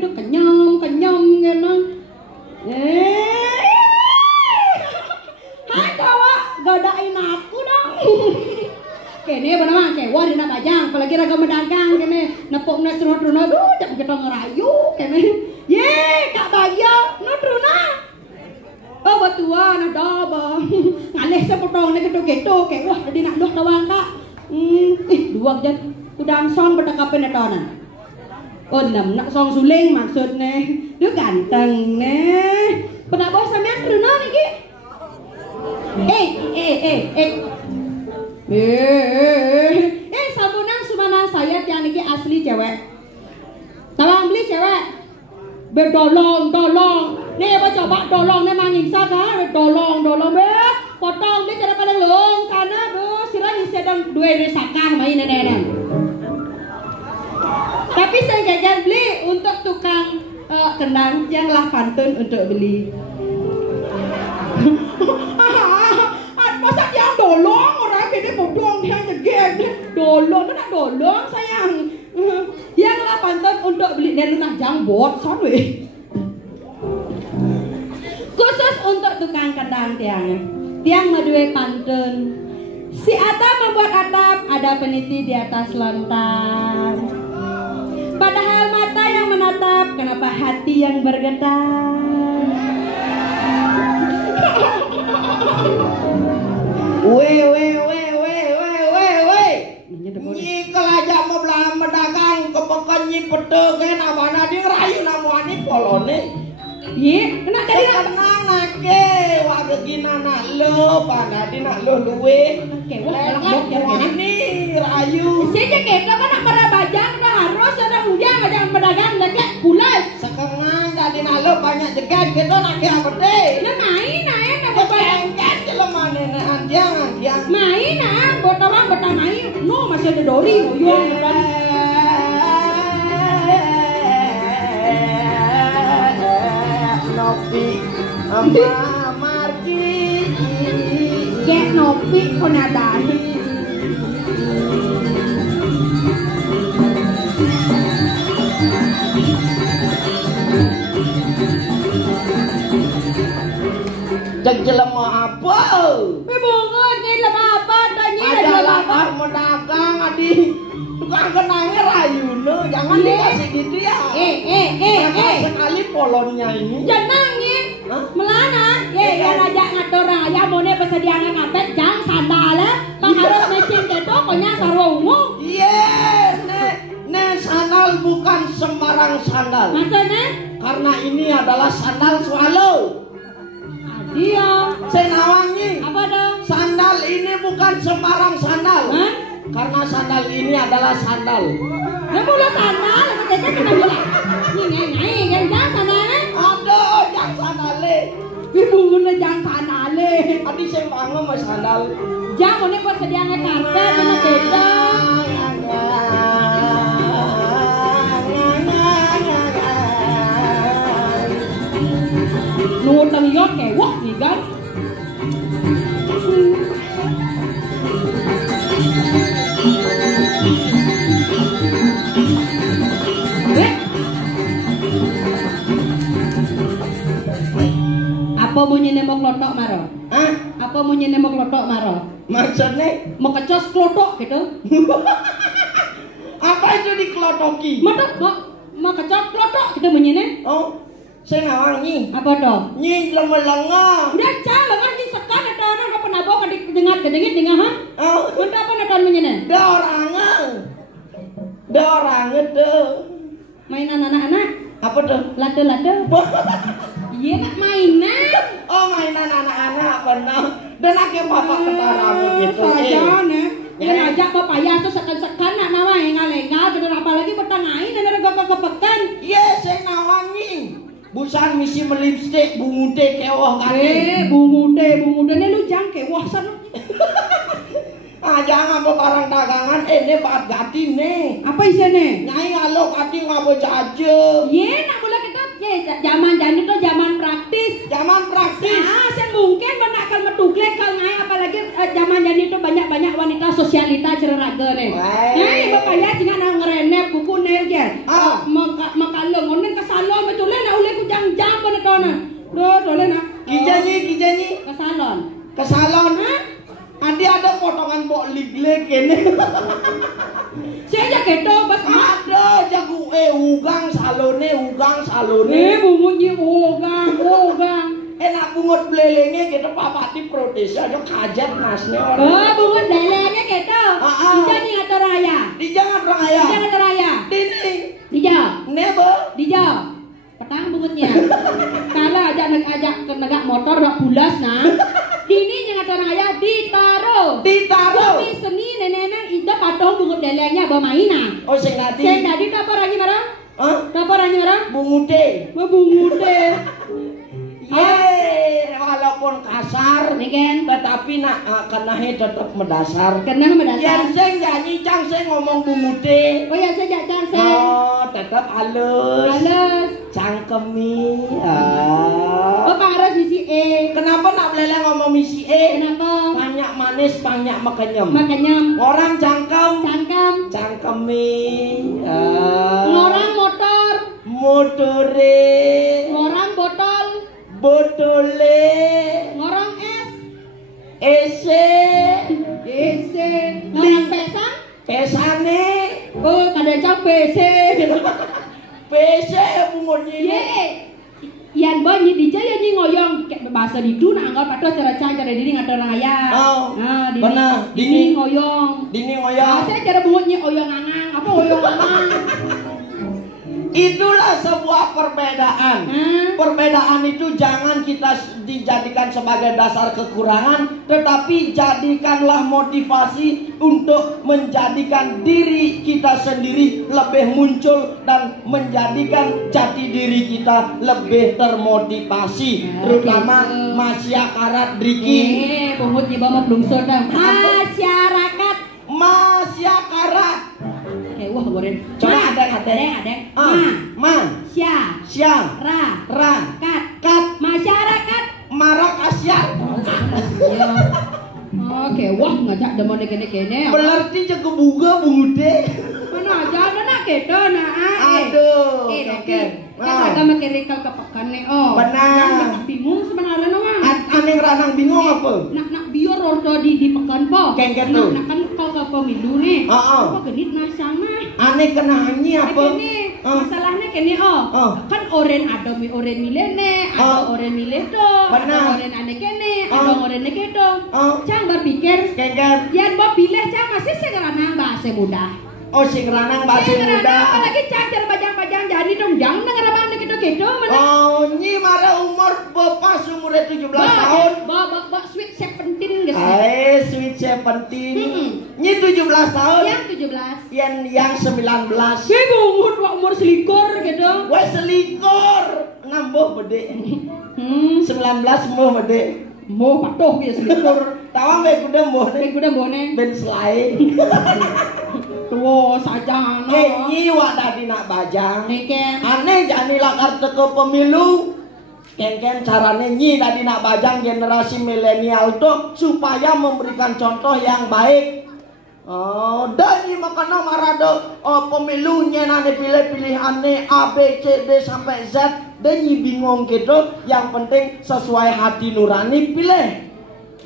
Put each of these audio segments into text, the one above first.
gitu kenyam gitu. Hai kawa gadain aku dong. Kene bener kewa dina bajang apalagi raga medagang kene nepokna truna-truna duh jak kita ngerayu kene. Ye kak baya no truna. Oh batua na daba. Ngalih sa potong na gitu kewa tadi nak duh tawang kak. Duwag jan udang son bertakapan na tonan. Oh nam nak song suling maksudnya. Dia ganteng nih. Pernah bawa sampean truna niki? Sabunang sumana saya tiang niki asli cewek. Tawang beli cewek. Berdolong. Nih apa coba dolong nih mangingsa kan? Dolong be. Potong dia cara pada long karena tuh sirah sedang dua resakah main nenek. Tapi saya jajan beli untuk tukang kendang yang lah pantun untuk beli. Masa yang dolong orang ini bodong yang jegek dolong mana dolong sayang yang lah pantun untuk beli dan lunah jambot sorry khusus untuk tukang kendang tiang madue pantun si atap membuat atap ada peniti di atas lontar padahal mata yang menatap kenapa hati yang bergetar. Weh. Nyi kelajak mau belah medagang kepekan nyi pedeg kan abana dia rayu namuani polone. Ye, kena tadi tenang nake, wak begina nak lo, pada di nak lo luwe. Ini rayu. Saya kita kan nak pada bajang dah harus ada ujang ada pedagang lekek pulas. Sekarang jadi nak lo banyak jegat kita nak ke apa deh? Nah main nak Kepengen jelema nenek anjang. Main botawang main. No masih ada dori moyong kan. Nopi ama marki Kek nopi konadani. Cek jelema apa? Bebungut ni lama apa tanya ada lapar medagang adi tukang kenangnya rayuno jangan dikasih gitu ya. Sekali polonnya ini jenangnya melana ya raja ngatur raya mone persediaan ngapet jang sandalnya harus mesin keto pokoknya sarwa ungu. Ne sandal bukan sembarang sandal. Maksudnya? Karena ini adalah sandal swallow. Iya. Senawangi. Apa dong? Sandal ini bukan sembarang sandal. Karena sandal ini adalah sandal. Dia mula sandal, kita kena bilang. Ini jangan sandalnya. Aduh, jangan sandale. Ibu guna jangan sandale. Adi saya bangun mas sandal. Jangan ini persediaan karpet kena kita. Nutang yot kewak nih kan. Apa mau nyenemok klotok maro? Hah? Apa mau nyenemok klotok maro? Maksudnya? Mau kecos klotok gitu? Apa itu dikelotoki? Mau kecos klotok gitu menyenem? Oh, saya ngawang nyi. Apa dong? Nyi lenga-lenga. Udah cah lengan di sekan ada orang apa nabo kan dengar ha? Oh, Benda apa natan menyenem? da orangnya tuh. Mainan anak-anak? Apa tuh? Lade-lade? Iya nak mainan. Oh, mainan anak-anak benar. Dan akhirnya bapak ketara begitu. Saja nih. Yang ngajak bapak ya tuh sekan-sekan nak nawa engal-engal bener apalagi bertangain dan ada kepekan. Iya, saya ngawangi. Busan misi melipstik bungude kewah kali. Bungude ini lu jangan kewah sana. Jangan mau barang dagangan ini bat gati nih. Apa isinya? Nyai alo gati ngabo jaje. Iya, nak boleh kita zaman jadi tuh zaman praktis. Zaman praktis. Sen mungkin benak akan metuglek kalau ngai apalagi zaman jadi itu banyak wanita sosialita cereraga nih. Nyai bapak ya jangan ngerenep kuku nih ya. Makalung ngonen kesal nah. Dole nak. Kijanyi. Ke salon. Adi ada potongan bok ligle kene. Saya aja keto pas ada jago ugang salone. Bungunyi ugang. Enak bungut belelenge gitu papati protes aja kajat nasne orang. Oh, bungut belelenge gitu. Dijanji ngatur raya. Dijangan raya. Dini. Dija. Petang bungutnya. Kalau ajak ke negak motor rak bulas nah. Dini ngatur raya ditaruh. Tapi seni nenek ida patong bungut belelengnya bawa mainan. Oh sing tadi apa lagi marang? Apa lagi marang? Bungute. Walaupun kasar, tetapi kenahe tetap mendasar. Yang sing nyanyi cang sing ngomong bungute. Oh ya saya cang sing. Oh, tetap halus. Cangkemi. Oh, harus misi E. Kenapa nak beleleng ngomong misi E? Kenapa? Banyak manis, banyak makenyem. Orang cangkemi. Orang motore. Orang botole. Orang Ese. Orang pesane. Oh, kadang PC. PC bungunyi. Yan bo nyi dijaya nyi ngoyong kayak bahasa didu na anggal pato cara diri ngatur raya. Nah, benar. Dini ngoyong. Saya cara bungunyi oyong angang. Apa oyong angang? Itulah sebuah perbedaan. Perbedaan itu jangan kita dijadikan sebagai dasar kekurangan, tetapi jadikanlah motivasi untuk menjadikan diri kita sendiri lebih muncul dan menjadikan jati diri kita lebih termotivasi, terutama masyarakat Driki. Pungut tiba mau belum sodang. Masyarakat. Wah goreng. Coba ada. Kat. Masyarakat. Marakasyat. Oke, wah ngajak demone kene. Berarti jago buga bungude. Mana aja ana keto na. Aduh. Oke. Kan agama kerikal kepekane. Oh. Benar. Bingung sebenarnya nama. Aneh ranang bingung apa? Nak biar ordo di pekan po. Kengket tuh. Nak kan kalau pemilu nih. Apa genit na sama. Aneh kena hanyi apa? Masalahnya kene kan oren ada oren milene, ada oren miledo, ada oren ane kene, ada oren nekedo. Cang berpikir, yan mau pilih cang masih segeranang bahasa muda. Oh sing ranang bahasa muda. Apalagi cang cara bajang-bajang jadi dong, jangan denger abang gitu. Oh nyi mara umur bapak umurnya 17 tahun. Bapak sweet 17 guys. Sweet 17. Nyi 17 tahun. Yang 17. Yang 19. Bungut umur selikur gitu. Wah selikur. Nambah bede. 19 mau bede. Mau patuh ya selikur. Tawang be kuda mbone. Ben selai. Tuh saja nyi wak tadi nak bajang. Aneh jani lakar teko pemilu. Ken carane nyi tadi nak bajang generasi milenial tuh supaya memberikan contoh yang baik. Dan nyi makanya marado pemilunya nane pilih aneh A B C D sampai Z. Dan nyi bingung gitu. Yang penting sesuai hati nurani pilih.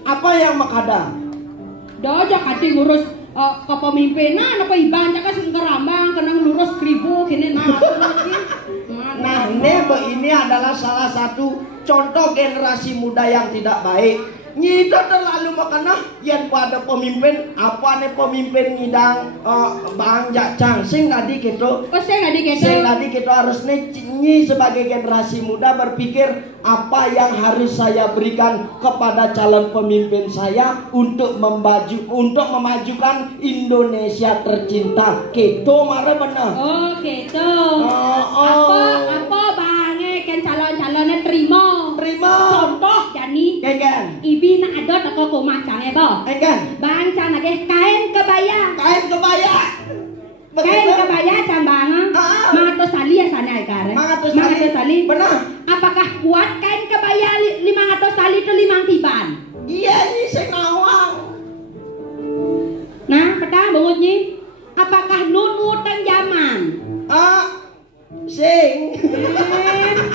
Apa yang makada? Dojak hati ngurus kepemimpinan apa iban cakap sengkerambang kena lurus kribo kini ini adalah salah satu contoh generasi muda yang tidak baik. Nyita terlalu makana yang pada pemimpin apa nih pemimpin ngidang bang jacang sing tadi gitu. Sing tadi gitu harus nyi sebagai generasi muda berpikir apa yang harus saya berikan kepada calon pemimpin saya untuk memajukan Indonesia tercinta. Gitu mare bener. Oh gitu. Apa bange kan calon-calonnya terima. Contoh jani. Ibi nak ada toko kumah cange bo. Bang cang lagi kain kebaya. Kain kebaya cambang. Mangatus tali ya sana ikare. Mangatus tali. Benar. Apakah kuat kain kebaya 500 tali itu 5 tiban? Iya ini sing nawang. Nah, petang bangun nyi. Apakah nunutan zaman? Sing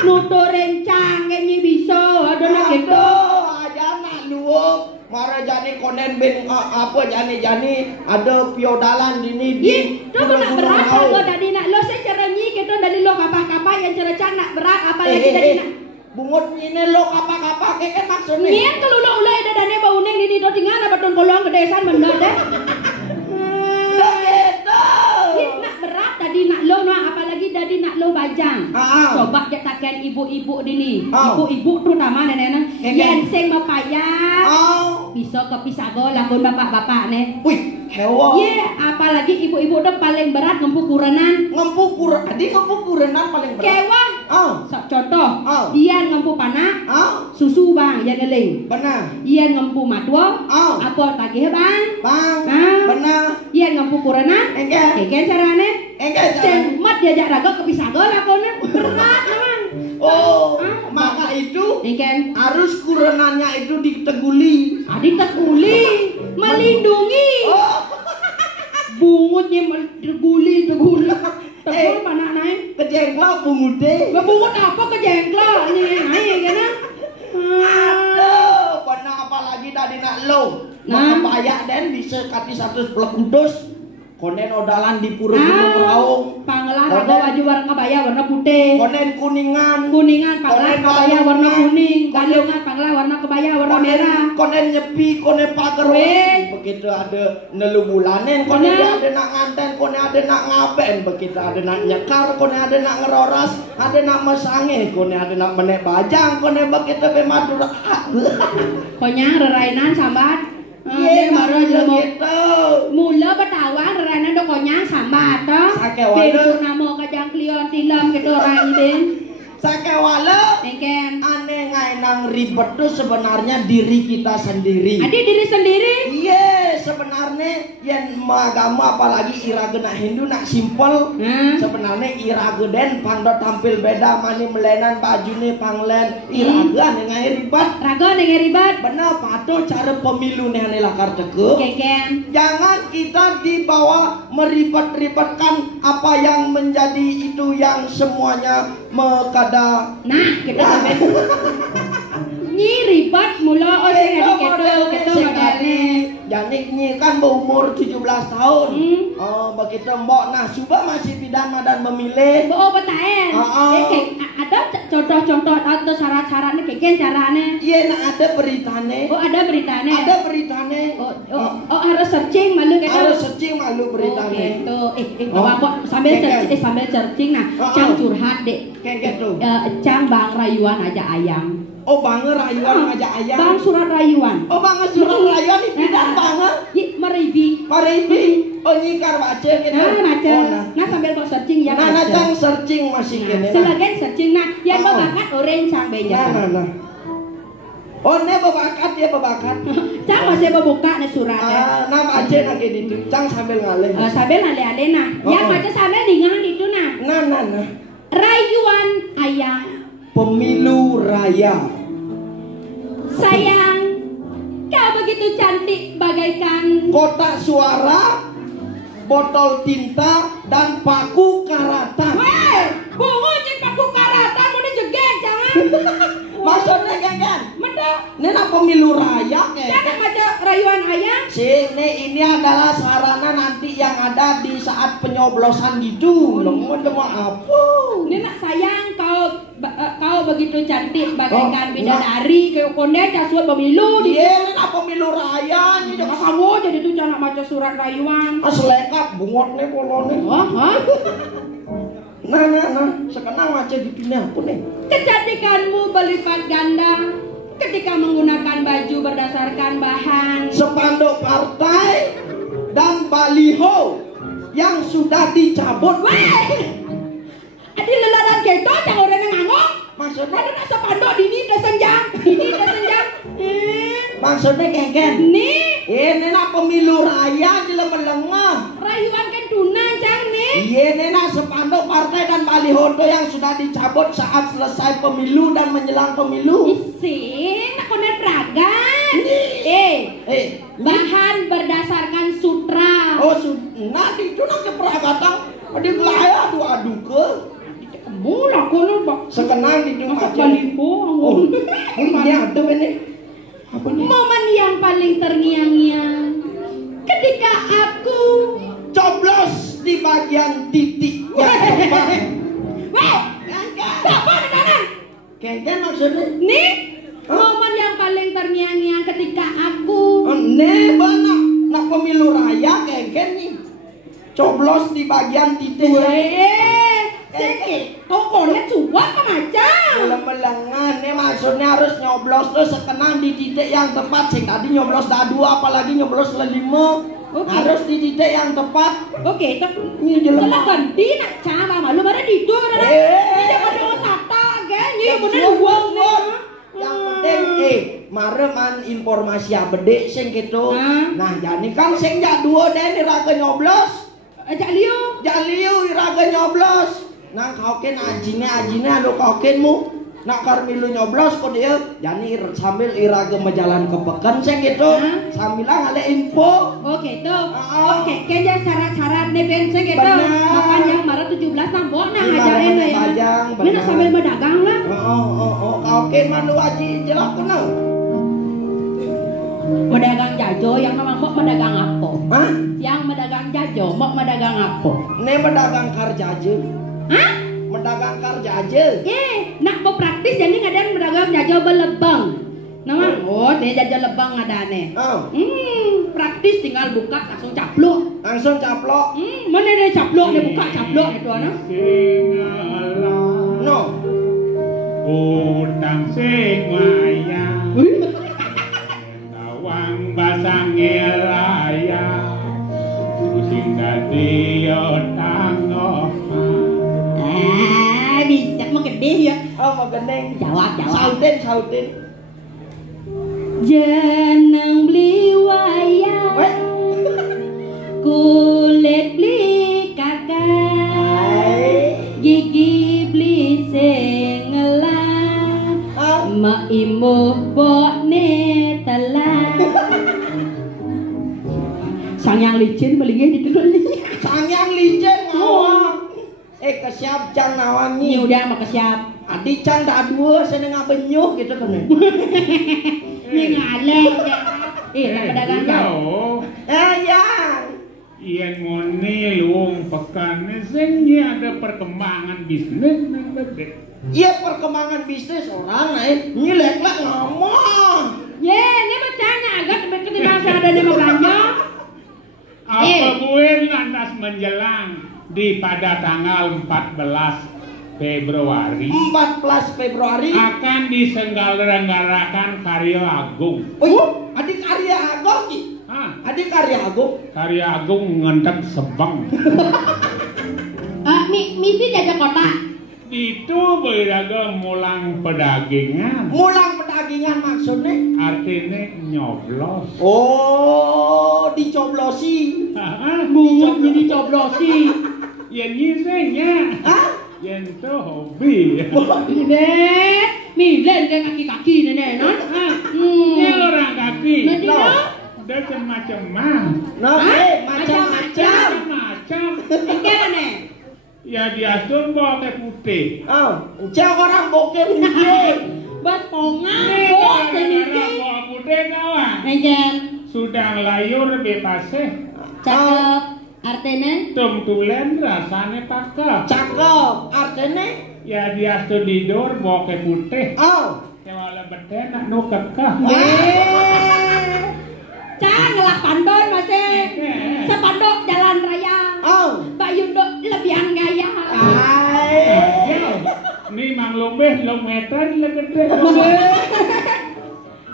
nuturin cange Mara jani konen ben apa jani ada piodalan dini di. Itu nak berat kalau tadi nak lo secara nyi kita dari lo kapah-kapah yang cara nak berat apa lagi tadi nak. Bungut nyine lo kapah-kapah keke maksudnya. Nyen kalau lo ulai ada dane bau neng di do tinggal apa ton kolong kedesan bener deh. Nak berat tadi nak lo apalagi tadi nak lo bajang. Coba dia takkan ibu-ibu dini. Ibu-ibu terutama nenek yang seng mapayah. Bisa ke Pisago lakon bapak-bapak nih. Wih, hewa. Iya, apalagi ibu-ibu tuh paling berat ngempu kurenan. Adi ngempu kurenan paling berat. Kewa. Contoh, dia ngempu panak. Susu bang, ya geling. Benar. Iya ngempu matwa. Apa tagih bang? Bang. Benar. Iya ngempu kurenan. Keken carane. Seng mat diajak raga ke Pisago lakonnya. Berat memang. Maka itu harus kurenannya itu diteguli. Diteguli, melindungi. Bungutnya teguli. Tegul panak naik. Kejengkla bungute. Bungut apa kejengkla? Ini naik kan? Aduh, benar apalagi tadi nak lo. Maka payak dan bisa kati 100 pelek kudus. Konen odalan di pura gunung raung. Panglah raga baju warna kebaya warna putih. Konen kuningan panglah kebaya warna kuning. Galungan panglah warna kebaya warna merah. Konen nyepi, konen pager. Begitu ada nelu bulanen, konen ada nak nganten, konen ada nak ngaben. Begitu ada nak nyekar, konen ada nak ngeroras, ada nak mesange, konen ada nak menek bajang, konen begitu be madura. Konyang rerainan sambat. Iya, baru gitu. Mula Betawan rana do konyang sambat toh. Begitu namo kajang klion tilam gitu orang ini. Sakewala aneh ngainang ribet tuh sebenarnya diri kita sendiri. Diri sendiri? Iya, sebenarnya yang agama apalagi iraga nak Hindu nak simpel. Sebenarnya iraga den pangdo tampil beda mani melenan baju nih panglen iraga nengai ribet. Raga nengai ribet. Benar patuh cara pemilu nih ane lakar teke. Jangan kita dibawa meribet-ribetkan apa yang menjadi itu yang semuanya mekada. Nah, kita sampai nyi ribet mula sing keto modalne. Janik nyi kan berumur 17 tahun. Begitu mbok nah coba masih pidana dan memilih. Betaen. Ada contoh-contoh atau syarat-syaratnya kayak carane. Iya, nah ada beritane. Ada beritane. Ada beritane. Harus searching malu gitu. Harus searching malu beritane. Gitu. Kok sambil searching nah, cang curhat dek. Kayak gitu. Cang bang rayuan aja ayam. Bang rayuan aja ayam. Bang surat rayuan. Bang surat rayuan ini bidang banget. Maribi. Nyikar baca gitu. Nah sambil kok searching ya. Nah cang searching masih kene. Selagen searching nah, yang bakat orange sang beja. Nah. Ne babakat ya babakat. Cang masih membuka nih suratnya. Nah baca lagi itu. Cang sambil ngalih. Sambil ngalih nah. Yang baca sambil dengan itu nah. Nah. Rayuan ayam. Pemilu raya. Sayang, kau begitu cantik bagaikan kotak suara, botol tinta, dan paku karatan. Weh, bunga cik paku karatan mau dijeget jangan. Maksudnya kan? Menda. Ini nak pemilu raya Jangan baca rayuan ayam. Ini adalah sarana nanti yang ada di saat penyoblosan gitu. Maaf. Ini nak sayang kau begitu cantik bagaikan bidadari kayak konde casuat pemilu. Iya, nak pemilu raya nih. Kamu jadi tuh jangan baca surat rayuan. Selekat bungotnya polone. Nah, sekarang aja gitu nih aku nih. Kecantikanmu berlipat ganda ketika menggunakan baju berdasarkan bahan spanduk partai dan baliho yang sudah dicabut. Adi lelaran keto jangan orang yang ngangok. Maksudnya ada nak spanduk dini desenjang. Maksudnya kengken. Ini nak pemilu raya di lengah. Rayuan kan tunang cang nih. Ini nak spanduk partai dan baliho yang sudah dicabut saat selesai pemilu dan menjelang pemilu. Nak konen peragan. Bahan berdasarkan sutra. Nah itu nak keperagatan. Di gelaya adu ke. Mula kono bak. Sekenang di rumah aja. Baliho. Ini ada ini. Apa nih? Momen yang paling terngiang-ngiang ketika aku Coblos di bagian titik yang tepat. Weh, apa nih? Kengken maksudnya? Nih, momen yang paling terngiang-ngiang ketika aku Nih benar, nak pemilu raya kengken nih. Coblos di bagian titik. Sedikit, tokonya cuat ke macam. Melengan, nih maksudnya harus nyoblos tuh sekenang di titik yang tepat. Sing tadi nyoblos dah 2, apalagi nyoblos le 5. Harus di titik yang tepat. Oke, Ini jelas. kalau ganti nak cara malu baru di itu kan? Tidak ada sata, kan? Ini bener uang nih. Yang penting, mareman informasi yang bedek sing gitu. Nah, jadi kan sing jak 2 deh iraga nyoblos. Jak liu iraga nyoblos. Nah, kauken ajine anu kaukenmu. Nak karmilu nyoblos kok dia jadi sambil iraga menjalan ke peken sing gitu. Sambil ngale info. Oke tuh. Oke, kayaknya syarat-syarat nih bensin gitu. Panjang marah 17 tambok nah ngajarin lah ya. Ini nak sambil berdagang lah. Kauken manu aji jelas kenal. Pedagang jajo yang memang mau mendagang apa? Hah? Yang mendagang jajo mau mendagang apa? Nih pedagang karjaje. Hah? Mendagang karjaje. Nak praktis jadi ngadain mendagang jajo belebang. Nama? Oh, dia jajo lebang ngadane. Praktis tinggal buka langsung caplok. Langsung caplok. Mana dia caplok dia buka caplok itu ana? No. Utang sing layang. Tawang basang elaya. Sing dadi utang Bisa mau gede ya. Mau geneng. Jawab. Sautin. Jeneng beli wayang. Kulit beli kakak. Gigi beli sengelan. Mak imuh bokne telan. Sangyang licin belingnya di dulu. Sangyang licin ngawang. Kesiap can nawangi. Ini udah mah kesiap. Adik can tak 2 seneng benyuh gitu kan. Ini ngaleng. Tak pedagang jauh. Yang. Iyan mo ni luong pekan sing ada perkembangan bisnis nang gede. Iya perkembangan bisnis orang lain nyilek-lek ngomong. Ini macamnya agak ketimbang saya ada di belanja. Apa bulan lantas menjelang di pada tanggal 14 Februari 14 Februari akan diselenggarakan karya agung. Adik karya agung ki. Adik karya agung. Karya agung ngentek sebang. Misi jajak kota. Itu beraga mulang pedagingan. Mulang pedagingan maksudnya? Artinya nyoblos. Oh, dicoblosi. Bungut jadi coblosi. Yang nyisenya. Yang itu hobi. Milen kayak kaki-kaki nenek non. Ini orang kaki. Udah macam-macam. Macam-macam. Kayak nih. Ya diatur bawa ke putih. Cak orang bokeh putih. Buat pongan. Bawa putih kawan. Nejen. Sudah layur bebasnya. Cakep. Artinya? Tumtulen rasanya pakep. Cakep. Artinya? Ya diatur tidur bawa ke putih. Kewala beten nak nukep kah. Cang ngelak pandon masih. Sepandok jalan raya. Pak Yudo lebihan gaya. Ini mang lombeh lometer legede.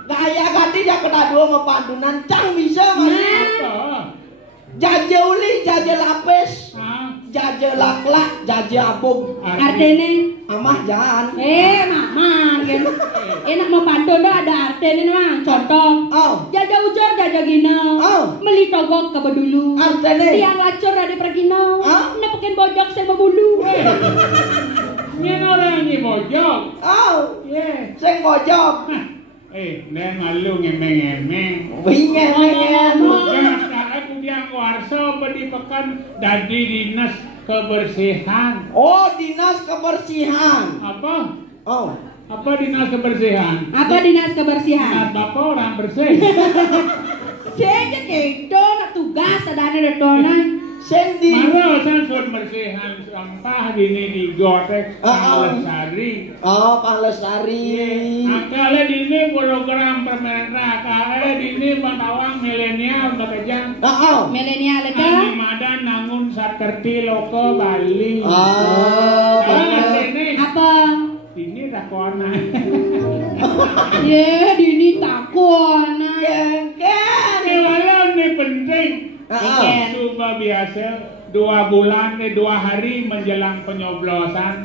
Gaya ganti dia kena 2 sama pandunan. Cang bisa masih. Jaja uli, jaja lapis. Jaja laklak, jaja abung. Artinya? Amah jangan. Maman kan. Enak mau pantun dah ada artinya mah. Contoh. Jaja ujar, jaja gino. Meli togok ke bedulu. Artinya? Tiang lacur dari pergino. Nepukin bojok saya bebulu. Ini orang ini bojok. Saya bojok. Neng ngalu ngemeng-ngemeng. Ngemeng-ngemeng. Sekarang kemudian warso bedipekan dari dinas kebersihan. Dinas kebersihan. Apa? Oh. Apa dinas kebersihan? Apa dinas kebersihan? Dinas bapak orang bersih. Saya gitu, nak tugas ada retonan. Sendi. Mana sangkut bersihan sampah dini di gotek Palestari. Oh, Palestari. Akale dini program pemerintah, kale dini Bantawang milenial bekerja. Milenial itu. Di Madan nangun sakerti loko Bali. Benar. Ini Apa? dini rakona. Ye, dini takut. Kan. Walau ini penting. Coba biasa 2 bulan 2 hari menjelang penyoblosan.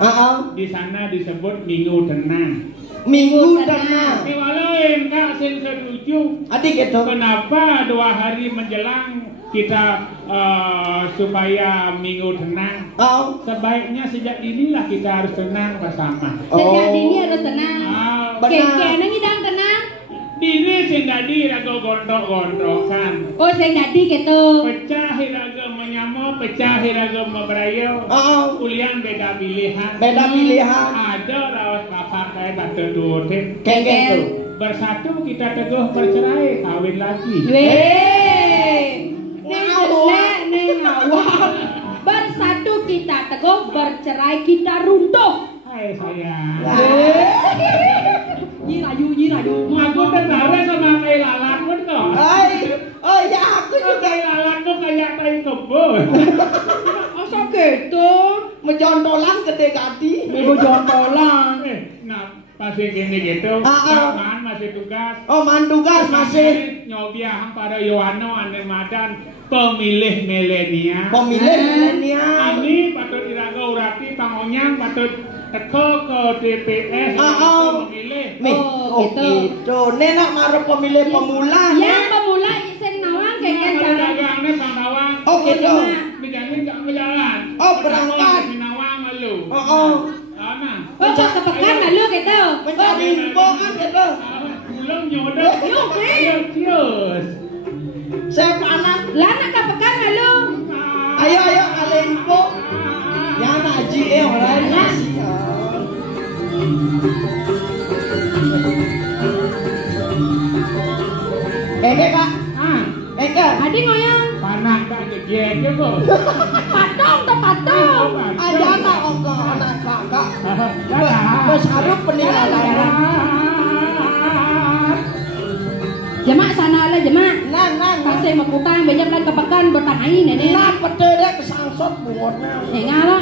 Di sana disebut minggu tenang. Minggu tenang. Walau enggak sing setuju. Adik gitu. Kenapa 2 hari menjelang kita supaya minggu tenang? Sebaiknya sejak inilah kita harus tenang bersama. Sejak dini harus tenang. Benar. Kena ngidang tenang. Dini sing dadi raga gondok-gondokan. Oh, saya dadi gitu. Pecah hiraga menyamo, pecah hiraga memberayo. Ulian beda pilihan. Beda pilihan. Ada rawas kapak kayak batu dutin. Kayak gitu. Bersatu kita teguh bercerai, kawin lagi. Weh. Neng awal. Bersatu kita teguh, bercerai kita runtuh. Hai sayang. Nyirayu. Aku tertarik sama kayak lalat pun kok. Oh ya aku juga. Kayak lalat tuh kayak tai kebun. Masa gitu? Menjontolan gede gadi. Ibu jontolan. Nah, pasti gini gitu. Kan masih tugas. Oh, mantugas masih. Nyobiah pada Yohano ane Madan pemilih milenial. Pemilih milenial. Ini patut diraga urati pangonyang patut teko ke DPS memilih. Gitu. Nenek marah pemilih pemula. Yang pemula sing nawang kayak Kalau cara. dagangnya Bang Nawang. Gitu. Dijamin gak berjalan. Berangkat. Di Nawang lalu. Nah. Oh, kepekan lalu gitu. Mencari info kan gitu. Belum nyodok. Cius. Saya panas. Lah nak kepekan lalu. Ayo ada info. Yang ngaji orang nasi. Kak. Kak. Adik ngoyang. Panah tak gede kok. Patong. Ada anak kakak. Terus harus penilaian. Jemaah sana lah jemaah. Nang. Kasih maputang banyak dan kepekan bertanai nenek. Nah, pedenya kesangsot buatnya. Enggak lah.